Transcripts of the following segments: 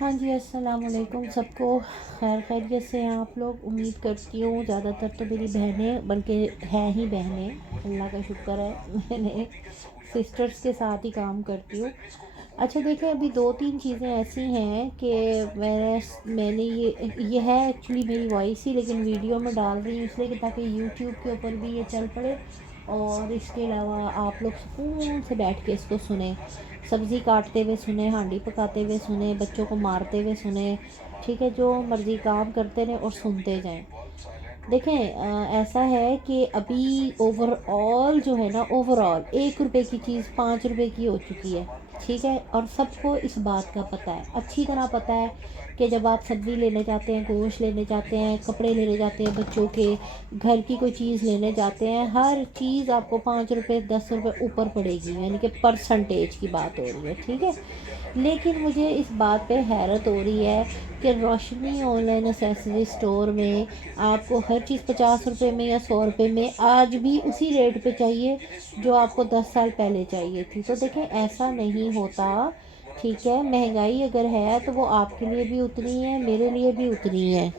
हाँ जी, अस्सलाम वालेकुम सबको। खैरियत से हैं आप लोग? उम्मीद करती हूँ ज़्यादातर तो मेरी बहनें, बल्कि हैं ही बहनें, अल्लाह का शुक्र है। मैंने सिस्टर्स के साथ ही काम करती हूँ। अच्छा देखें, अभी दो तीन चीज़ें ऐसी हैं कि मैंने ये है एक्चुअली मेरी वॉइस ही, लेकिन वीडियो में डाल रही हूँ इसलिए कि ताकि यूट्यूब के ऊपर भी ये चल पड़े और इसके अलावा आप लोग सुकून से बैठ के इसको सुने, सब्ज़ी काटते हुए सुने, हांडी पकाते हुए सुने, बच्चों को मारते हुए सुने। ठीक है, जो मर्ज़ी काम करते रहें और सुनते जाएं। देखें, ऐसा है कि अभी ओवरऑल जो है ना, ओवरऑल 1 रुपए की चीज़ 5 रुपए की हो चुकी है। ठीक है, और सबको इस बात का पता है, अच्छी तरह पता है कि जब आप सब्ज़ी लेने जाते हैं, गोश्त लेने जाते हैं, कपड़े लेने जाते हैं, बच्चों के घर की कोई चीज़ लेने जाते हैं, हर चीज़ आपको 5 रुपए 10 रुपए ऊपर पड़ेगी, यानी कि परसेंटेज की बात हो रही है। ठीक है, लेकिन मुझे इस बात पे हैरत हो रही है कि रोशनी ऑनलाइन एसेसरी स्टोर में आपको हर चीज़ 50 रुपए में या 100 रुपए में आज भी उसी रेट पे चाहिए जो आपको 10 साल पहले चाहिए थी। तो देखें, ऐसा नहीं होता। ठीक है, महंगाई अगर है तो वो आपके लिए भी उतनी है, मेरे लिए भी उतनी है।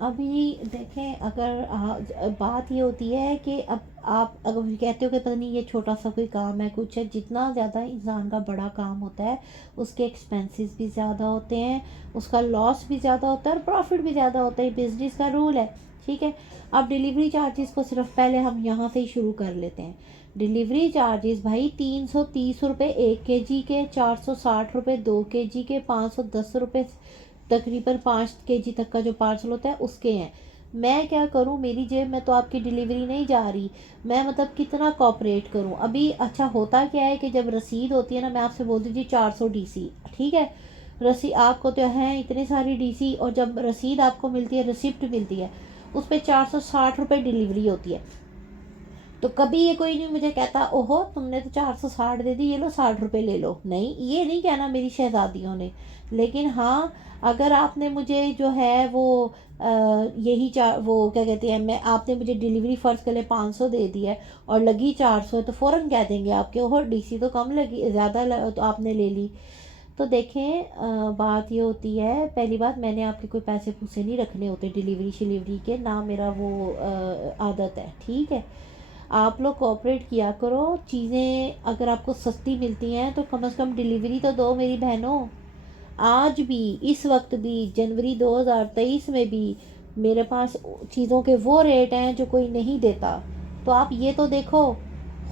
अभी देखें, अगर बात ये होती है कि अब आप अगर कहते हो कि पता नहीं ये छोटा सा कोई काम है, कुछ है, जितना ज़्यादा इंसान का बड़ा काम होता है उसके एक्सपेंसेस भी ज़्यादा होते हैं, उसका लॉस भी ज़्यादा होता है और प्रॉफिट भी ज़्यादा होता है। बिजनेस का रूल है। ठीक है, अब डिलीवरी चार्जेस को सिर्फ पहले हम यहाँ से ही शुरू कर लेते हैं। डिलीवरी चार्जेस भाई 330 रुपये 1 kg के, 460 रुपये 2 kg के, 510 रुपये तकरीबन 5 kg तक का जो पार्सल होता है उसके हैं। मैं क्या करूं, मेरी जेब में तो आपकी डिलीवरी नहीं जा रही। मैं मतलब कितना कॉपरेट करूं अभी। अच्छा होता क्या है कि जब रसीद होती है ना, मैं आपसे बोल दीजिए 400 DC। ठीक है, रसीद आपको तो है इतनी सारी DC, और जब रसीद आपको मिलती है, रिसिप्ट मिलती है, उस पर 460 रुपये डिलीवरी होती है। तो कभी ये कोई नहीं मुझे कहता ओहो तुमने तो 460 दे दी, ये लो 60 रुपये ले लो। नहीं, ये नहीं कहना मेरी शहजादियों ने। लेकिन हाँ, अगर आपने मुझे जो है वो यही वो क्या कहते हैं, मैं आपने मुझे डिलीवरी फ़र्ज़ के लिए 500 दे दी है और लगी 400 है, तो फ़ौरन कह देंगे आपके ओहो DC तो कम लगी, ज़्यादा तो आपने ले ली। तो देखें, बात ये होती है, पहली बात, मैंने आपके कोई पैसे पूसे नहीं रखने होते डिलीवरी शिलीवरी के, ना मेरा वो आदत है। ठीक है, आप लोग कोऑपरेट किया करो। चीज़ें अगर आपको सस्ती मिलती हैं तो कम से कम डिलीवरी तो दो मेरी बहनों। आज भी, इस वक्त भी, जनवरी 2023 में भी मेरे पास चीज़ों के वो रेट हैं जो कोई नहीं देता। तो आप ये तो देखो,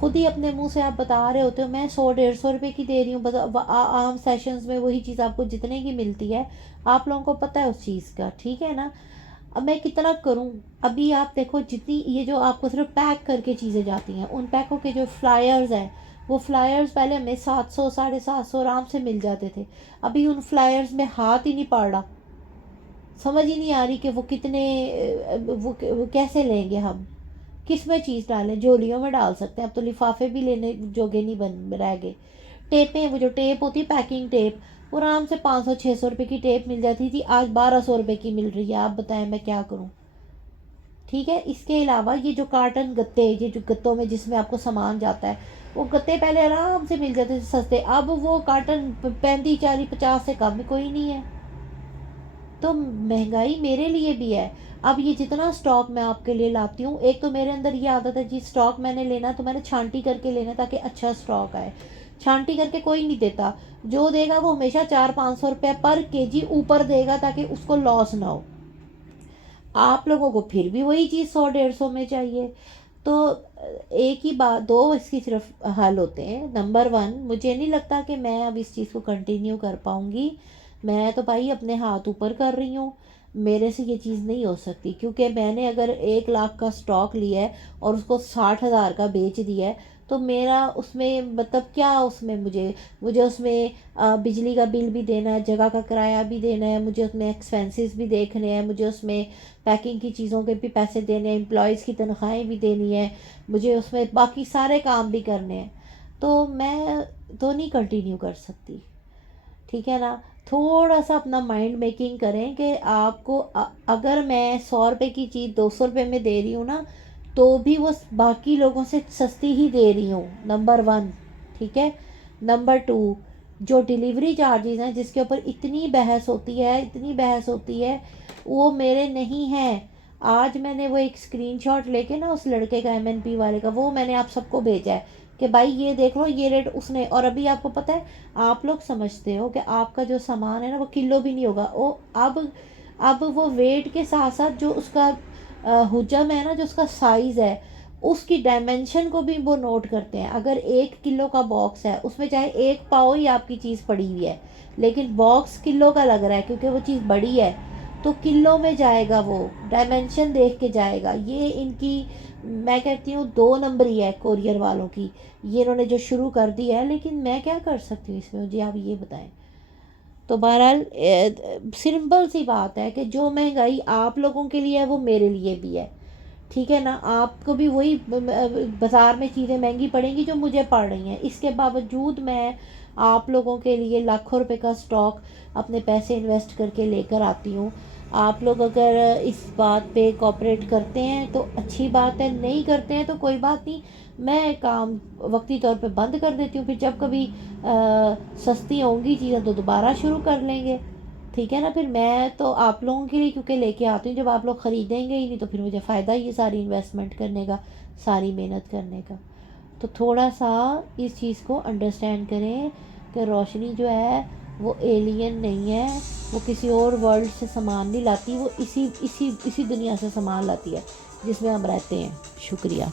खुद ही अपने मुंह से आप बता रहे होते हो मैं 100 150 रुपए की दे रही हूँ, आम सेशंस में वही चीज़ आपको जितने की मिलती है। आप लोगों को पता है उस चीज़ का। ठीक है ना, अब मैं कितना करूं। अभी आप देखो, जितनी ये जो आपको सिर्फ पैक करके चीज़ें जाती हैं, उन पैकों के जो फ्लायर्स हैं, वो फ्लायर्स पहले हमें 700 750 आराम से मिल जाते थे। अभी उन फ्लायर्स में हाथ ही नहीं पड़ रहा। समझ ही नहीं आ रही कि वो कितने वो कैसे लेंगे हम, किस में चीज़ डालें। झोलियों में डाल सकते हैं, अब तो लिफाफे भी लेने जोगे नहीं बन रह गए। टेपें, वो जो टेप होती है पैकिंग टेप, वो आराम से 500 600 रुपये की टेप मिल जाती थी, आज 1200 रुपये की मिल रही है। आप बताएं मैं क्या करूं। ठीक है, इसके अलावा ये जो कार्टन गत्ते, ये जो गत्तों में जिसमें आपको सामान जाता है, वो गत्ते पहले आराम से मिल जाते थे सस्ते, अब वो कार्टन 35 40 50 से कम कोई नहीं है। तो महंगाई मेरे लिए भी है। अब ये जितना स्टॉक मैं आपके लिए लाती हूँ, एक तो मेरे अंदर ये आदत है जी, स्टॉक मैंने लेना तो मैंने छांटी करके लेना ताकि अच्छा स्टॉक आए। छांटी करके कोई नहीं देता, जो देगा वो हमेशा 400 500 रुपये पर केजी ऊपर देगा ताकि उसको लॉस ना हो। आप लोगों को फिर भी वही चीज़ 100 150 में चाहिए। तो एक ही बात, दो इसकी सिर्फ हल होते हैं। नंबर वन, मुझे नहीं लगता कि मैं अब इस चीज़ को कंटिन्यू कर पाऊँगी। मैं तो भाई अपने हाथ ऊपर कर रही हूँ, मेरे से ये चीज़ नहीं हो सकती, क्योंकि मैंने अगर 1 लाख का स्टॉक लिया है और उसको 60,000 का बेच दिया है, तो मेरा उसमें मतलब क्या, उसमें मुझे मुझे उसमें बिजली का बिल भी देना है, जगह का किराया भी देना है, मुझे उसमें एक्सपेंसेस भी देखने हैं, मुझे उसमें पैकिंग की चीज़ों के भी पैसे देने हैं, एम्प्लॉयज़ की तनख्वाहें भी देनी है, मुझे उसमें बाकी सारे काम भी करने हैं। तो मैं तो नहीं कंटिन्यू कर सकती। ठीक है ना, थोड़ा सा अपना माइंड मेकिंग करें कि आपको अगर मैं 100 रुपये की चीज़ 200 रुपये में दे रही हूँ ना, तो भी वो बाकी लोगों से सस्ती ही दे रही हूँ। Number one. ठीक है, नंबर टू, जो डिलीवरी चार्जेस हैं जिसके ऊपर इतनी बहस होती है, इतनी बहस होती है, वो मेरे नहीं हैं। आज मैंने वो एक स्क्रीनशॉट लेके ना उस लड़के का, एमएनपी वाले का, वो मैंने आप सबको भेजा है कि भाई ये देख लो ये रेट उसने। और अभी आपको पता है, आप लोग समझते हो कि आपका जो सामान है ना वो किलो भी नहीं होगा, वो अब वो वेट के साथ साथ जो उसका हुजम है ना, जो उसका साइज़ है, उसकी डायमेंशन को भी वो नोट करते हैं। अगर 1 किलो का बॉक्स है, उसमें चाहे 1 पाव ही आपकी चीज़ पड़ी हुई है, लेकिन बॉक्स किलो का लग रहा है क्योंकि वो चीज़ बड़ी है, तो किलो में जाएगा, वो डायमेंशन देख के जाएगा। ये इनकी, मैं कहती हूँ 2 नंबरी है कोरियर वालों की। ये इन्होंने जो शुरू कर दी है, लेकिन मैं क्या कर सकती हूँ इसमें, मुझे आप ये बताएं। तो बहरहाल सिंपल सी बात है कि जो महंगाई आप लोगों के लिए है वो मेरे लिए भी है। ठीक है ना, आपको भी वही बाज़ार में चीज़ें महंगी पड़ेंगी जो मुझे पड़ रही हैं। इसके बावजूद मैं आप लोगों के लिए लाखों रुपए का स्टॉक, अपने पैसे इन्वेस्ट करके लेकर आती हूँ। आप लोग अगर इस बात पे कोऑपरेट करते हैं तो अच्छी बात है, नहीं करते हैं तो कोई बात नहीं, मैं काम वक्ती तौर पे बंद कर देती हूँ। फिर जब कभी सस्ती होंगी चीज़ें तो दोबारा शुरू कर लेंगे। ठीक है ना, फिर मैं तो आप लोगों के लिए क्योंकि लेके आती हूँ, जब आप लोग ख़रीदेंगे ही नहीं तो फिर मुझे फ़ायदा ही है सारी इन्वेस्टमेंट करने का, सारी मेहनत करने का। तो थोड़ा सा इस चीज़ को अंडरस्टैंड करें कि रोशनी जो है वो एलियन नहीं है, वो किसी और वर्ल्ड से सामान नहीं लाती, वो इसी इसी इसी दुनिया से सामान लाती है जिसमें हम रहते हैं। शुक्रिया।